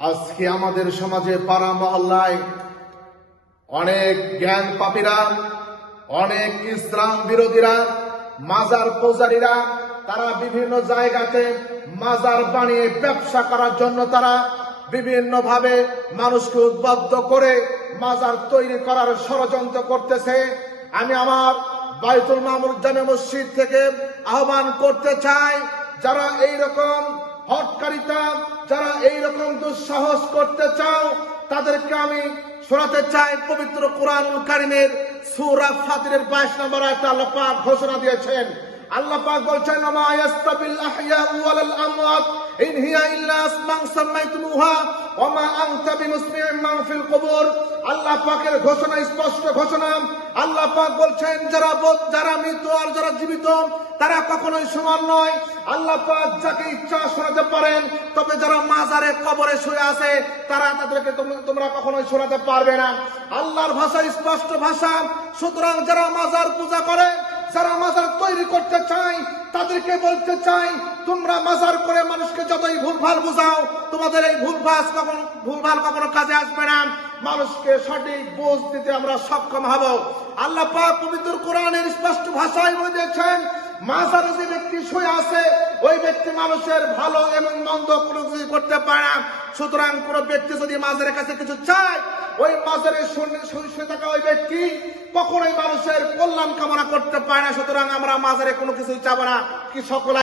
আজকে আমাদের সমাজে পাড়া মহল্লায় অনেক জ্ঞান পাপীরা, অনেক ইসলাম বিরোধীরা, মাজার পূজারীরা তারা বিভিন্ন জায়গাতে মাজার বানিয়ে ব্যবসা করার জন্য তারা বিভিন্ন ভাবে মানুষকে উদ্বুদ্ধ করে মাজার তৈরি করার ষড়যন্ত্র করতেছে। আমি আমার বাইতুল মামুর জামে মসজিদ থেকে আহ্বান করতে চাই, যারা এইরকম হটকারিতা, যারা এইরকম দুঃসাহস করতে চাও, তাদেরকে আমি শোনাতে চাই পবিত্র কুরআনুল কারীমের সূরা ফাতিরের 22 নম্বর আয়াতে আল্লাহ পাক ঘোষণা দিয়েছেন। আল্লাহ পাক বলছেন, মা ইয়াস্তাবিল আহইয়া ওয়াল আমওয়াত ইন হিয়া ইল্লা আসমান সামাইতুমুহা ওয়া মা আনতা বিমুসমি'in মান ফিল কুবুর। আল্লাহ পাকের ঘোষণা, স্পষ্ট ঘোষণা। আল্লাহ পাক বলছেন, যারা মৃত আর যারা জীবিত তারা কখনোই সমান নয়। আল্লাহ পাক যাকে ইচ্ছা শোনাতে পারেন, তবে যারা মাজারে কবরে শুয়ে আছে তাদেরকে তোমরা কখনোই শোনাতে পারবে না। আল্লাহর ভাষা স্পষ্ট ভাষা। সুতরাং যারা মাজার পূজা করে, যারা মাজার তৈরি করতে চায়, তাদেরকে বলতে চাই, তোমরা মাজার করে মানুষকে যতই ভুলভাল বুঝাও, তোমাদের এই ভুলভাল কখনো কাজে আসবে না। মানুষকে সঠিক বুঝ দিতে আমরা সক্ষম হব। আল্লাহ পাক পবিত্র কোরআনের স্পষ্ট ভাষায় বলেছেন, মাজারে যে ব্যক্তি শুয়ে আছে ওই ব্যক্তি মানুষের ভালো এবং মন্দ কোনো কিছু করতে পারে না। সুতরাং কোন ব্যক্তি যদি মাজারের কাছে কিছু চায়, ওই মাজারে শুয়ে থাকা ওই ব্যক্তি কখনোই মানুষের কল্যাণ কামনা করতে পারে না। সুতরাং আমরা মাজারে কোনো কিছু চাবো না। কি সকল